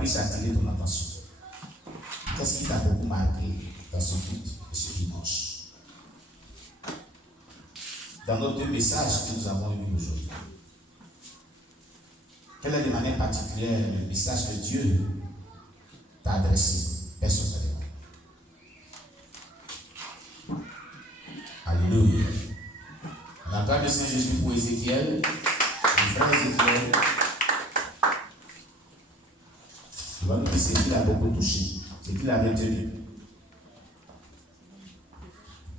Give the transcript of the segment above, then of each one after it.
puisse attirer ton attention. Qu'est-ce qui t'a beaucoup marqué dans ce culte de ce dimanche? Dans nos deux messages que nous avons eus aujourd'hui, quel est de manière particulière le message que Dieu t'a adressé personnellement? Alléluia. On entend le Seigneur Jésus pour Ézéchiel, le frère Ézéchiel. Il va nous dire ce qu'il a beaucoup touché, ce qu'il a retenu.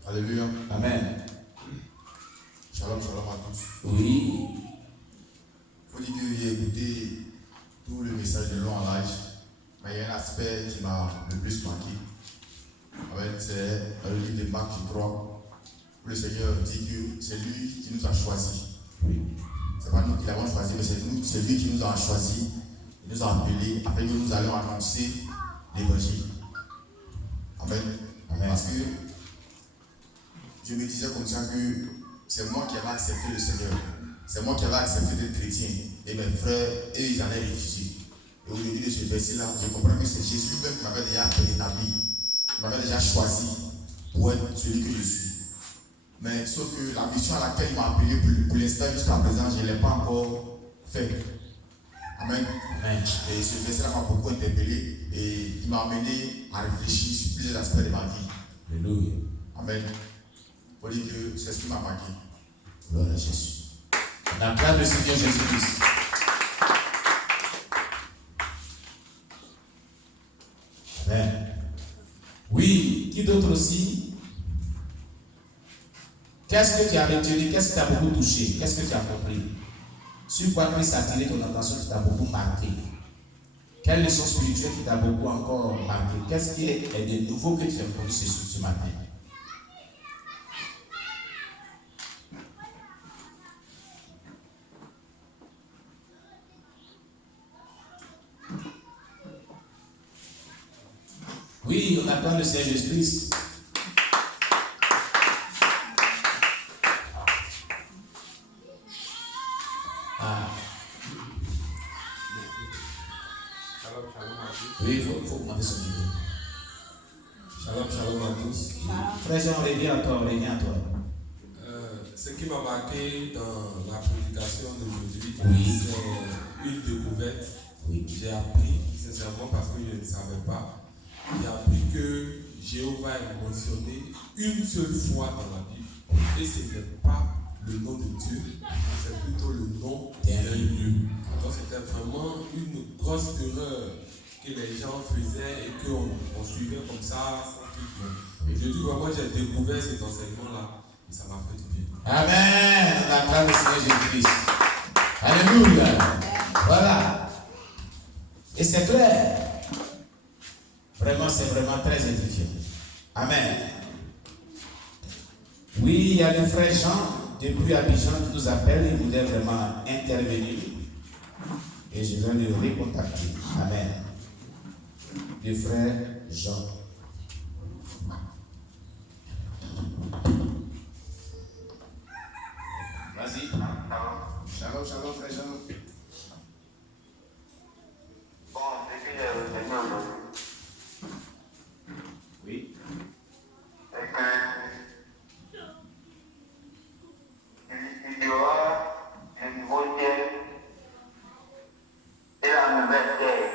Alléluia. Amen. Shalom, shalom à tous. Oui. Il faut dire que j'ai écouté tout le message de long en large, mais il y a un aspect qui m'a le plus marqué. En fait, c'est dans le livre de Marc, je crois, où le Seigneur dit que c'est lui qui nous a choisis. Oui. C'est pas nous qui l'avons choisi, mais c'est lui qui nous a choisis, il nous a appelés afin que nous allions annoncer l'évangile. Amen. Amen. Parce que je me disais comme ça que c'est moi qui avais accepté le Seigneur. C'est moi qui avais accepté d'être chrétien. Et mes frères, eux, ils en avaient refusé. Et au début de ce verset-là, je comprends que c'est Jésus lui-même qui m'avait déjà établi. Il m'avait déjà choisi pour être celui que je suis. Mais sauf que la mission à laquelle il m'a appelé pour l'instant jusqu'à présent, je ne l'ai pas encore fait. Amen. Amen. Et ce verset-là m'a beaucoup interpellé et il m'a amené à réfléchir sur plusieurs aspects de ma vie. Alléluia. Amen. Il faut dire que c'est ce qui m'a marqué. Gloire à Jésus. On acclame le Seigneur Jésus-Christ. Amen. Oui, qui d'autre aussi? Qu'est-ce que tu as retenu? Qu'est-ce qui t'a beaucoup touché? Qu'est-ce que tu as compris? Sur quoi Christ a attiré ton attention qui t'a beaucoup marqué? Quelle leçon spirituelle qui t'a beaucoup encore marqué? Qu'est-ce qui est de nouveau que tu as compris ce matin? Oui, on attend le Seigneur Jésus-Christ. Shalom, shalom à tous. Oui, il faut augmenter son niveau. Shalom, shalom à tous. Frère Jean, on revient à toi, Ce qui m'a marqué dans la prédication d'aujourd'hui, Oui. c'est une découverte. Oui. J'ai appris, sincèrement, parce que je ne savais pas, j'ai appris que Jéhovah est mentionné une seule fois dans la Bible. Et ce n'est pas le nom de Dieu, c'est plutôt le nom d'un lieu. Donc c'était vraiment une grosse erreur que les gens faisaient et qu'on suivait comme ça sans qu'il. Je dis vraiment, j'ai découvert cet enseignement-là et ça m'a fait du bien. Amen. On acclame le Seigneur Jésus-Christ. Alléluia. Voilà. Et c'est clair. Vraiment, c'est vraiment très édifiant. Amen. Oui, il y a le frère Jean depuis Abidjan qui nous appelle. Il voulait vraiment intervenir. Et je vais le recontacter. Amen. Le frère Jean. Vas-y. Shalom, shalom, frère Jean. Bon, c'est que j'ai retenu aujourd'hui. Oui. C'est que il y aura un nouveau ciel et la nouvelle terre.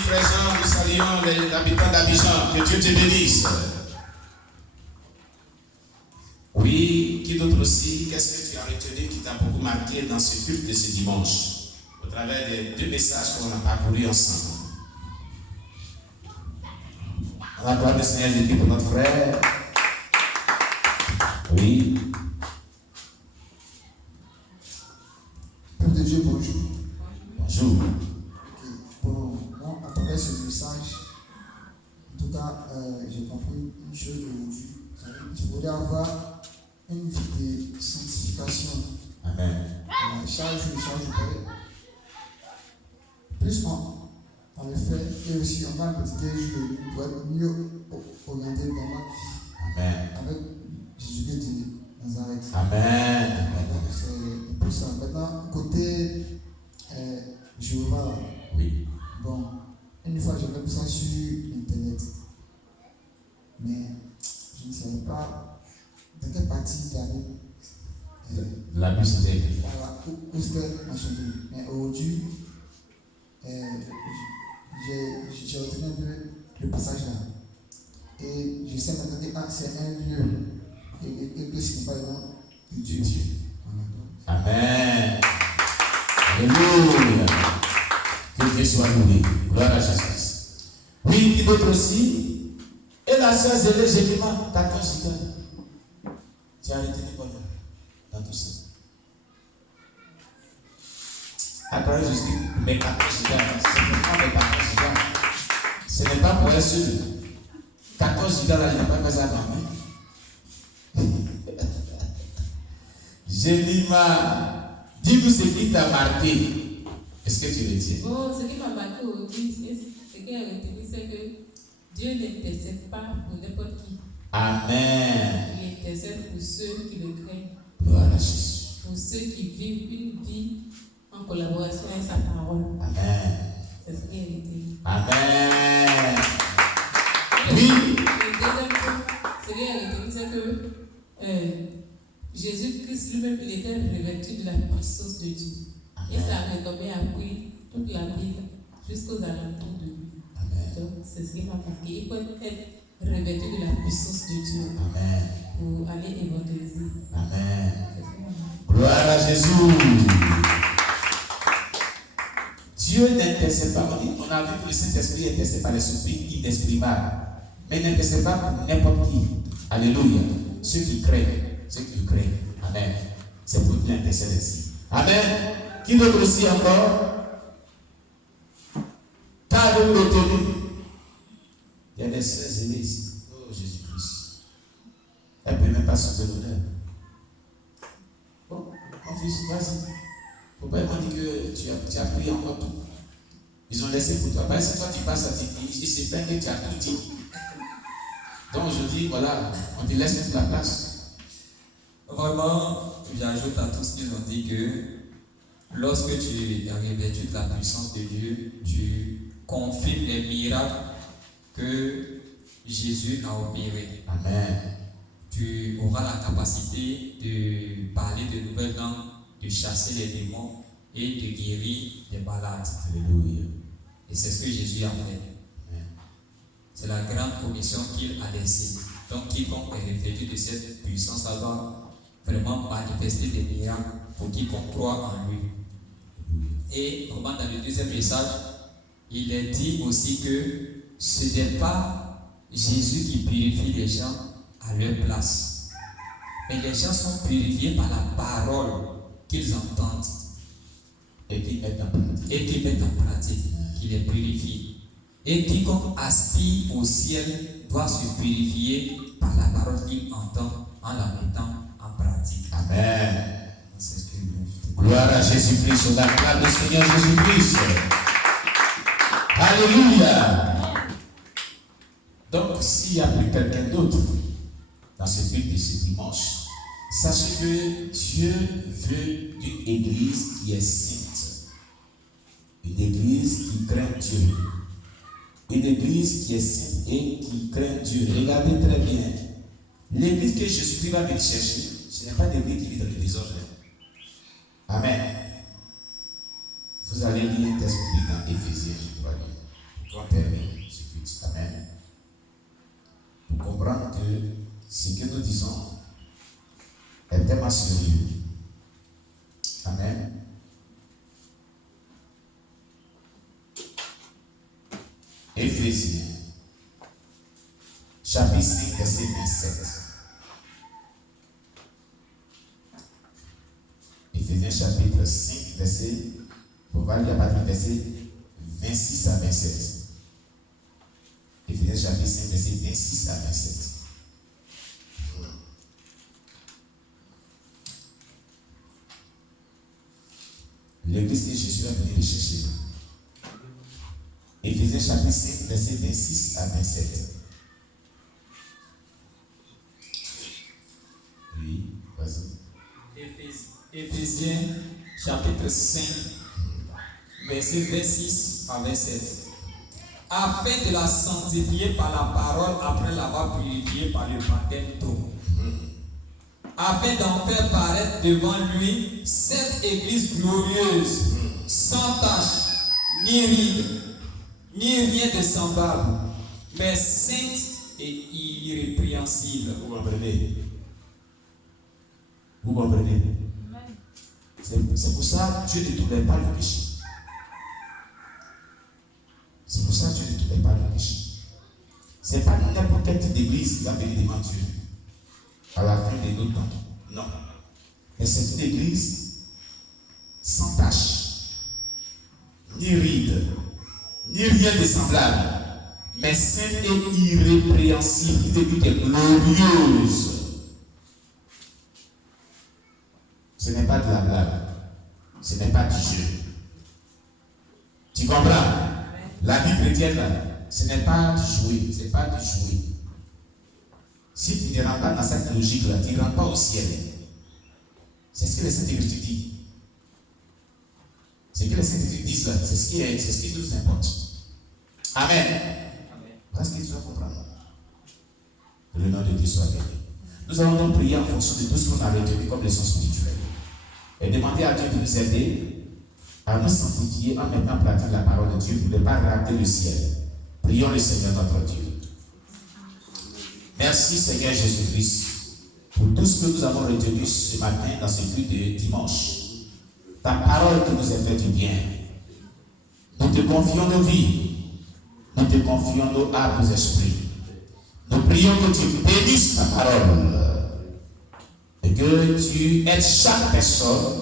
frère Jean, nous saluons les habitants d'Abidjan. Que Dieu te bénisse. Oui, qui d'autre aussi? Qu'est-ce que tu as retenu qui t'a beaucoup marqué dans ce culte de ce dimanche, au travers des 2 messages qu'on a parcourus ensemble? On a gloire du Seigneur Jésus pour notre frère. Oui. Peuple de Dieu, bonjour. Bonjour. Bon, moi, à travers ce message, en tout cas, j'ai compris une chose aujourd'hui. Il faudrait avoir une vie de sanctification. Amen. Chaque jour, plus on le fait, et aussi on va méditer pour être mieux orienté dans ma vie. Amen. Avec Jésus-Christ de Nazareth. Amen. Donc, c'est pour ça. Maintenant, côté Jéhovah, là. Oui. Bon, une fois j'avais vu ça sur internet, mais je ne savais pas dans quelle partie il y avait. La bus c'était écrit. Voilà, où c'était mentionné. Mais aujourd'hui, j'ai retenu un peu le passage là. Et je sais maintenant que c'est un lieu. Et que ce n'est pas le nom de Dieu. Voilà. Amen. Alléluia. Que Dieu soit loué. Gloire à Jésus-Christ. Oui, qui d'autre aussi? Et la sœur Zélé, j'ai dit, t'as ton cigare. Tu as arrêté de quoi dans tout ça? Après, je dis, mes 14 cigares, ce n'est pas mes 14 cigares. Ce n'est pas pour être sûr. 14 cigares, là, il n'a pas fait ça à ma main. Jélima, dis-nous ce qui t'a marqué. Est-ce que tu le tiens? Bon, ce qui m'a marqué aujourd'hui, ce qui a retenu, c'est que Dieu n'intercède pas pour n'importe qui. Amen. Il intercède pour ceux qui le craignent. Gloire à Jésus. Pour ceux qui vivent une vie en collaboration avec sa parole. Amen. C'est ce qui a retenu. Amen. Oui. Le deuxième point, ce qui a retenu, c'est que Jésus-Christ lui-même, il était revêtu de la puissance de Dieu. Et ça a retombé après toute la Bible jusqu'aux alentours de lui. Amen. Donc, c'est ce qui m'a marqué. Il faut être revêtu de la puissance de Dieu Amen. pour aller évangéliser. Amen. C'est ce qui m'a marqué. Gloire à Jésus. Dieu n'intercède pas. On a vu que le Saint-Esprit intercède par l'Esprit inexprimable. Mais il n'intercède pas pour n'importe qui. Alléluia. Ceux qui craignent. Ceux qui le craignent. Amen. C'est pour qu'il intercède ainsi. Amen. Qui d'autre aussi encore? Qu'avez-vous retenu? Il y a des sœurs zélées ici. Oh Jésus-Christ. Elle ne peut même pas sauver l'honneur. Bon, mon fils, vas-y. Faut pas me dire que tu as pris encore tout. Ils ont laissé pour toi. Si toi tu passes à Tiki, ils se plaignent que tu as tout dit. Donc je dis, voilà, on te laisse toute la place. Vraiment, j'ajoute à tout ce qu'ils ont dit que lorsque tu es revêtu de la puissance de Dieu, tu confirmes les miracles que Jésus a opérés. Amen. Tu auras la capacité de parler de nouvelles langues, de chasser les démons et de guérir des malades. Alléluia. Et c'est ce que Jésus a fait. C'est la grande commission qu'il a laissée. Donc, quiconque est revêtu de cette puissance va vraiment manifester des miracles pour quiconque croit en lui. Et vraiment, dans le deuxième message, il est dit aussi que ce n'est pas Jésus qui purifie les gens à leur place. Mais les gens sont purifiés par la parole qu'ils entendent Et qui met en pratique. et qu'ils mettent en pratique, qui les purifie. Et quiconque aspire au ciel doit se purifier par la parole qu'il entend en la mettant en pratique. Amen. C'est ce que je voulais ajouter. Gloire à Jésus-Christ. On acclame le Seigneur Jésus-Christ. Alléluia. Donc, s'il n'y a plus quelqu'un d'autre dans ce culte de ce dimanche, sachez que Dieu veut une église qui est sainte. Une église qui craint Dieu. Une église qui est sainte et qui craint Dieu. Regardez très bien. L'église que Jésus-Christ va venir chercher, ce n'est pas l'église qui vit dans le désordre. Amen. Vous allez lire un texte biblique dans Éphésiens, je dois lire. qu'on termine ce culte. Amen. Pour comprendre que ce que nous disons est tellement sérieux. Amen. Éphésiens, chapitre 5, verset 27. Éphésiens, chapitre 5, verset, on va lire à partir du verset 26 à 27. Éphésiens, chapitre 5, verset 26 à 27. L'église que Jésus a venu rechercher. Éphésiens chapitre 5, verset 26 à 27. Oui, vas-y. Éphésiens chapitre 5, verset 26 à 27. Afin de la sanctifier par la parole après l'avoir purifiée par le baptême d'eau. Afin d'en faire paraître devant lui cette église glorieuse, sans tache, ni ride, ni rien de semblable, mais sainte et irrépréhensible. Vous comprenez? Vous comprenez? C'est pour ça que Dieu ne tolère pas le péché. C'est pour ça que Dieu ne tolère pas le péché. Ce n'est pas n'importe quel type d'église qui va venir devant Dieu à la fin de nos temps. Non. Mais c'est une église sans tache, ni ride, ni rien de semblable, mais sainte et irrépréhensible, une église qui est glorieuse. Ce n'est pas de la blague, ce n'est pas du jeu. Tu comprends? La vie chrétienne, ce n'est pas du jouet, ce n'est pas du jouet. Si tu ne rentres pas dans cette logique-là, tu ne rentres pas au ciel. C'est ce que les Saintes Écritures disent. Ce que les Saintes Écritures disent là, c'est ce qui nous importe. Amen. Voilà ce que tu dois comprendre. Que le nom de Dieu soit béni. Nous allons donc prier en fonction de tout ce qu'on a retenu comme leçon spirituelle. Et demander à Dieu de nous aider à nous sanctifier en mettant en pratique la parole de Dieu pour ne pas rater le ciel. Prions le Seigneur notre Dieu. Merci Seigneur Jésus-Christ pour tout ce que nous avons retenu ce matin dans ce culte de dimanche. Ta parole qui nous a fait du bien. Nous te confions nos vies. Nous te confions nos âmes, nos esprits. Nous prions que tu bénisses ta parole et que tu aides chaque personne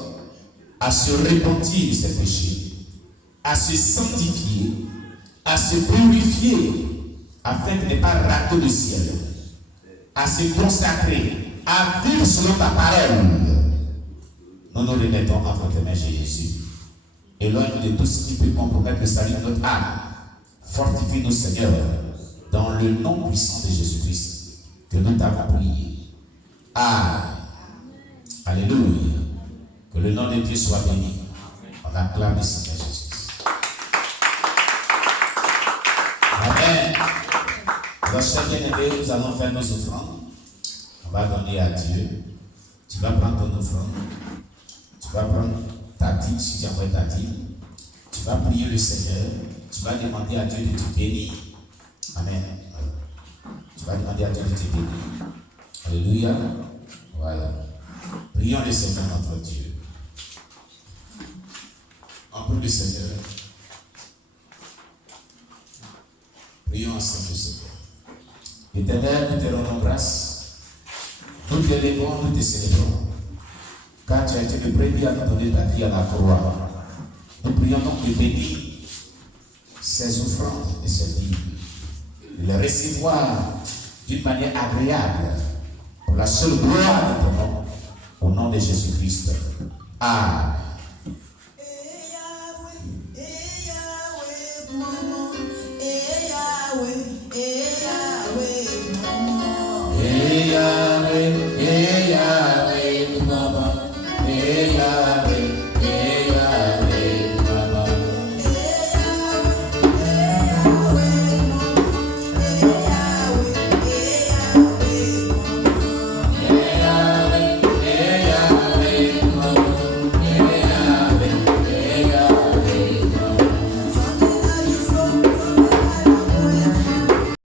à se repentir de ses péchés, à se sanctifier, à se purifier afin de ne pas rater le ciel, à se consacrer, à vivre selon ta parole. Nous nous remettons entre tes mains, Jésus. Éloigne de tout ce qui peut compromettre le salut de notre âme. Fortifie-nous, Seigneur, dans le nom puissant de Jésus-Christ, que nous t'avons prié. Amen. Alléluia. Que le nom de Dieu soit béni. On acclame le Seigneur Jésus-Christ. Amen. Alors, chers bien-aimés, nous allons faire nos offrandes. On va donner à Dieu. Tu vas prendre ton offrande. Tu vas prendre ta dîme, si tu as ta dîme. Tu vas prier le Seigneur. Tu vas demander à Dieu de te bénir. Amen. Tu vas demander à Dieu de te bénir. Alléluia. Voilà. Prions le Seigneur notre Dieu. On prie le Seigneur. Prions ensemble le Seigneur. Éternel, nous te rendons grâce. Nous te élevons, nous te célébrons. Car tu as été le premier à nous donner ta vie à la croix. Nous prions donc de bénir ces offrandes et ces dîmes. De les recevoir d'une manière agréable pour la seule gloire de ton nom. Au nom de Jésus-Christ. Amen.